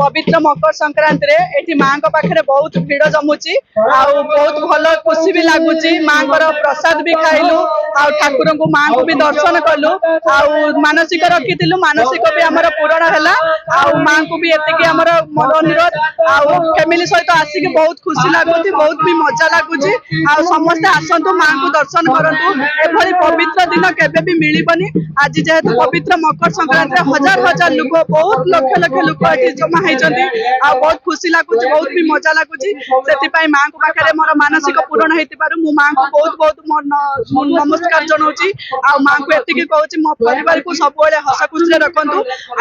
पवित्र मकर संक्रांति रे एठी मां को पाखरे बहुत भीड़ जमुची आ बहुत भल खुशी भी लगुच मां प्रसाद भी खाइलु आ ठाकुर को मां को भी दर्शन कलु आ मानसिक रखी मानसिक भी आमर पूरण है आ मां को भी एतिकी आमर मन अनुरोध आ फैमिली सहित आसिक बहुत खुशी लगुच बहुत भी मजा लगुच आ समस्ते आसतु मां को दर्शन करंतु एभली पवित्र दिन केबे भी मिलिबनी आज जेहेतु पवित्र मकर संक्रांति हजार हजार लोक बहुत लक्ष लक्ष लोक एठी जमा होइचंती आ बहुत खुशी लगुच बहुत भी मजा लगुच से मां को पाखे मोर मानसिक पूरण होती मु मां को बहुत बहुत नमस्कार जनाऊँगी आ मां को एतिकी कहूँ मो परिवार को सब हस खुशी रखु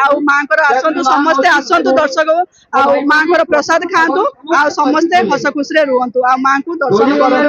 आ मां आसतु समस्ते आसतु दर्शक आ मां प्रसाद खातु आ समस्ते हस खुशी रुहतु आ मां को दर्शन करूँ।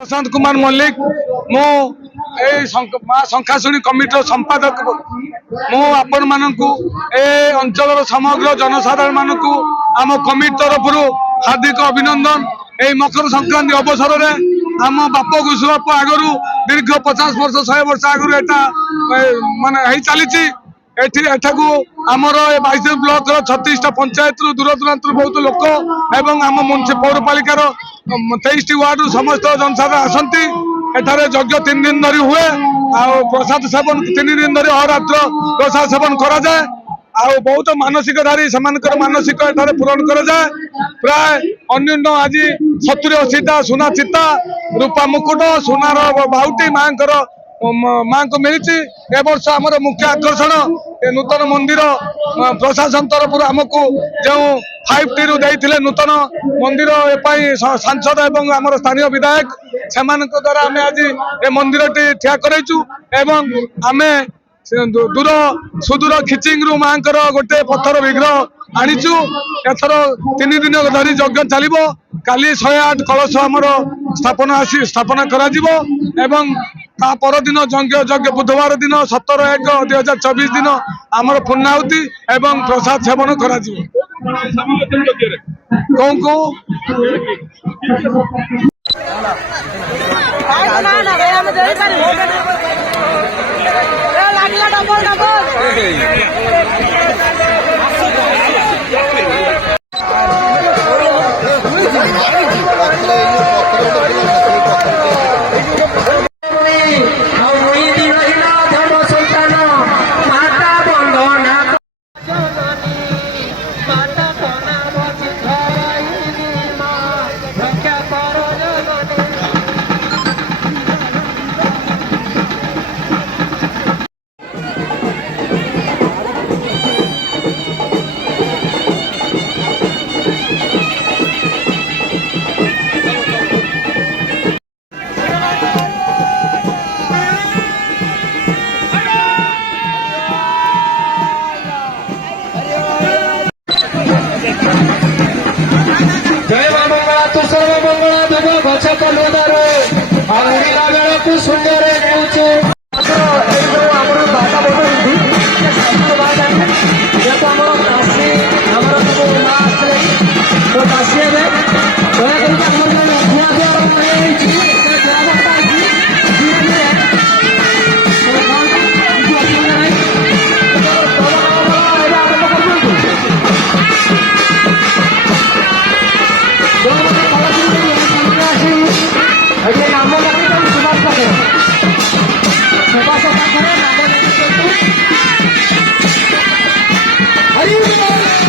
प्रशांत कुमार मल्लिक मु माँ शंखाशुणी कमिटर संपादक मु आपण मानकु ए अंचल समग्र जनसाधारण मानकु आम कमिटी तरफ हार्दिक अभिनंदन। ए मकर संक्रांति अवसर में आम बाप घुसुबाप आगु दीर्घ 50 वर्ष 100 वर्ष आगु एटा माने चली एठाकू आमर 22 ब्लॉक 36टा पंचायत दूर दूरांत बहुत लोक एवं आम पौरपालिकार 23टी वार्ड समस्त जनसाधारण आसती एठारे यज्ञ 3 दिन धरी हुए आ प्रसाद सेवन 3 दिन धरी अहोरात्र प्रसाद सेवन करा जाए आ बहुत मानसिक धारी से मानसिक एठारे पूरण करा जाए। प्राय अन्यून आज 70-80टा सुना चिता रूपा मुकुट सुनार बाहुटी माँ को मिली वर्ष आमर मुख्य आकर्षण नूतन मंदिर प्रशासन तरफ आमको जो 5T रु देते नूतन मंदिर सांसद एवं आमर स्थानीय विधायक से द्वारा आम आज ए मंदिर ठिया करैचु एवं आमे दूर सुदूर खिचिंग रु माँ गोटे पत्थर विग्रह आनीचु एथर 3 दिन धरी यज्ञ चलो काली 108 कलश आमर स्थापना करा एवं ता पर दिन यज्ञ बुधवार दिन 17/1/2024 दिन आमर पूर्णाहुति एवं प्रसाद सेवन करा डबल ଗଛ ପର୍ବତରେ ଭାଙ୍ଗିଲା ବେଳକୁ ସୁନ୍ଦର ହେଉଛେ ଏଇ ଯୋଉ ଆମର ବାଟା ବସୁଛନ୍ତି ଯେହେତୁ ଆମର ଚାଷୀ ଆମର ସବୁ ମା ଆସିଲେ ତ ଚାଷୀ ହେବେ ଦୟାକରି ଆମର ଜଣେ ଅଧ୍ୟୟ ଆରମ୍ଭ ହେଇଯାଇଛି ଜଳବସ୍ଥା ହେଇଛି ଧୀରେ ଧୀରେ କିଛି ଅସୁବିଧା ନାହିଁ ଏବେ ଆରମ୍ଭ କରୁଛନ୍ତି ଯୋଉମାନେ କଳା ଆସି ଏଠି ନାମ ଲେଖିଛନ୍ତି ସୁଭାଷ ପାଖରେ ସୁଭାଷ ପାଖରେ ନାମ ଲେଖିଛନ୍ତି ହରି ହରି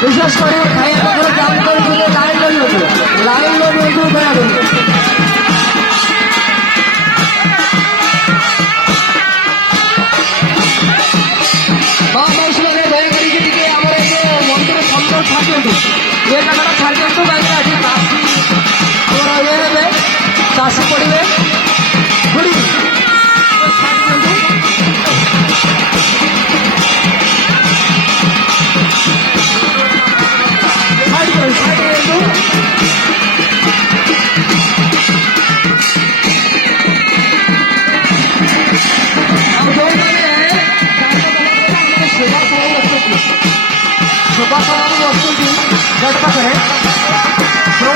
विशेष कर खाया पाखे काम कर लाइन मंदिर संपर्क छाड़ ये जगह छाड़ दिखाँ चाषी पड़े बुढ़ी सुभाष बसुंट गेट पाखे जो